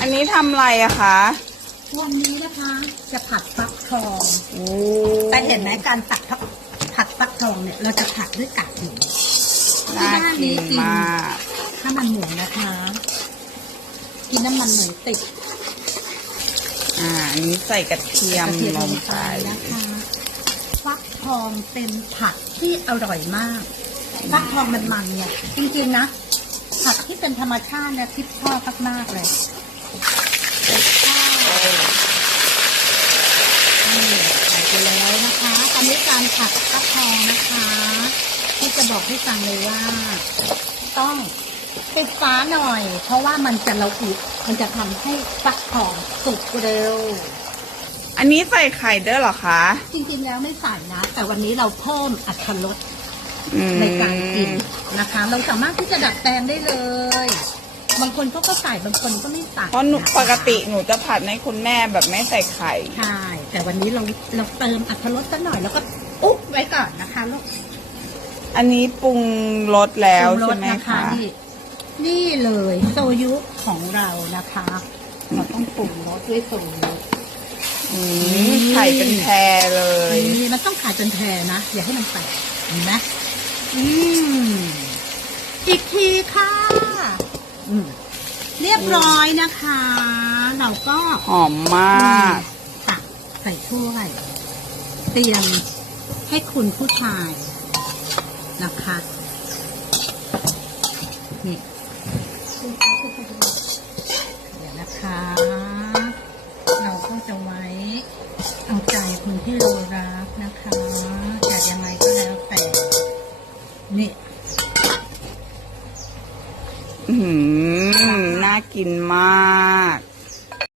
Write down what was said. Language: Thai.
อันนี้ทำอะไรอะคะ วันนี้นะคะ จะผัดฟักทองโอ้แต่เห็นไหมการตัดผักผัดฟักทองเนี่ย เราจะผัดด้วยกากหมูน่ากินมากถ้ามันหมูนะคะ กินน้ำมันหมูติด อ่าอันนี้ใส่กระเทียมกระเทียมลลงงไปไปนะคะฟักทองเป็นผัดที่อร่อยมากฟักทองมันมันๆเนี่ย จริงๆนะผัดที่เป็นธรรมชาติเนี่ยทิพชอบมากๆเลยนี่ใส่ไปแล้วนะคะ ตอนนี้การผัดฟักทองนะคะ ที่จะบอกให้ฟังเลยว่า ต้องปิดฟ้าหน่อย เพราะว่ามันจะระอุมันจะทำให้ฟักทองสุกเร็ว อันนี้ใส่ไข่ด้วยเหรอคะ จริงๆแล้วไม่ใส่นะ แต่วันนี้เราเพิ่มอัตรสอืมในการกินนะคะ เราสามารถที่จะดัดแปลงได้เลย บางคนเขาก็ใส่บางคนก็ไม่ใส่เพราะหนูนะคะปกติหนูจะผัดให้คุณแม่แบบไม่ใส่ไข่ใช่แต่วันนี้เราเราเติมอัตรสสักหน่อยแล้วก็ อุ๊บไว้ก่อนนะคะลูกอันนี้ปรุงรสแล้วปรุงรใช่สไหมนะคะคะนี่นี่เลยโซยุของเรานะคะ เราต้องปรุงรสด้วยโซยุ อืมไข่เป็นแพรเลย นี่มันต้องขายจนแพรนะ อย่าให้มันแตกเห็นไหมอืมอีกทีค่ะอืมเรียบร้อยนะคะ เราก็ หอมมาก ตักใส่ถ้วยเตรียม ให้คุณผู้ชายนะคะนี่เดี๋ยวนะคะ เราก็จะไว้เอาใจคนที่เรารักนะคะจะยังไงก็แล้วแต่นี่อืมน่ากินมาก